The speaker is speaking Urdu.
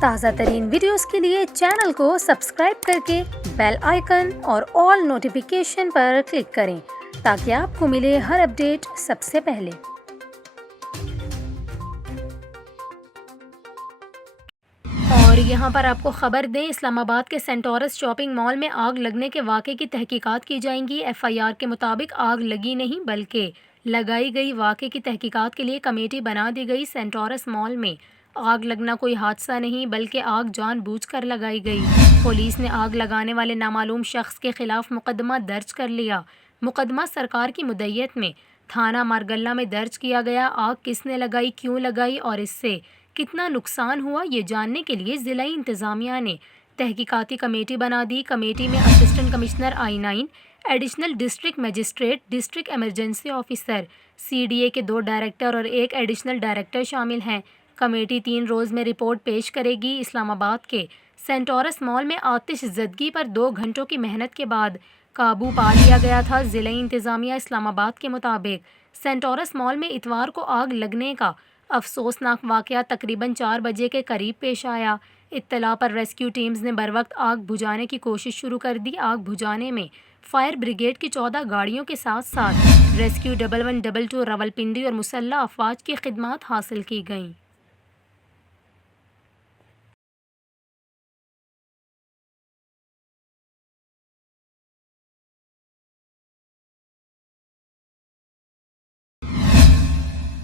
تازہ ترین ویڈیوز کے لیے چینل کو سبسکرائب کر کے بیل آئیکن اور آل نوٹیفیکیشن پر کلک کریں تاکہ آپ کو ملے ہر اپڈیٹ سب سے پہلے۔ اور یہاں پر آپ کو خبر دیں، اسلام آباد کے سینٹورس شاپنگ مال میں آگ لگنے کے واقعے کی تحقیقات کی جائیں گی۔ FIR کے مطابق آگ لگی نہیں بلکہ لگائی گئی۔ واقعے کی تحقیقات کے لیے کمیٹی بنا دی گئی۔ سینٹورس مال میں آگ لگنا کوئی حادثہ نہیں بلکہ آگ جان بوجھ کر لگائی گئی۔ پولیس نے آگ لگانے والے نامعلوم شخص کے خلاف مقدمہ درج کر لیا۔ مقدمہ سرکار کی مدعیت میں تھانہ مارگلہ میں درج کیا گیا۔ آگ کس نے لگائی، کیوں لگائی اور اس سے کتنا نقصان ہوا، یہ جاننے کے لیے ضلعی انتظامیہ نے تحقیقاتی کمیٹی بنا دی۔ کمیٹی میں assistant commissioner I9، additional district magistrate, district emergency officer, CDA کے 2 ڈائریکٹر اور 1 ایڈیشنل ڈائریکٹر شامل ہیں۔ کمیٹی 3 روز میں رپورٹ پیش کرے گی۔ اسلام آباد کے سینٹورس مال میں آتش زدگی پر 2 گھنٹوں کی محنت کے بعد قابو پا لیا گیا تھا۔ ضلعی انتظامیہ اسلام آباد کے مطابق سینٹورس مال میں اتوار کو آگ لگنے کا افسوسناک واقعہ تقریباً 4 بجے کے قریب پیش آیا۔ اطلاع پر ریسکیو ٹیمز نے بروقت آگ بجھانے کی کوشش شروع کر دی۔ آگ بجھانے میں فائر بریگیڈ کی 14 گاڑیوں کے ساتھ ساتھ ریسکیو 1122 راولپنڈی اور مسلح افواج کی خدمات حاصل کی گئیں۔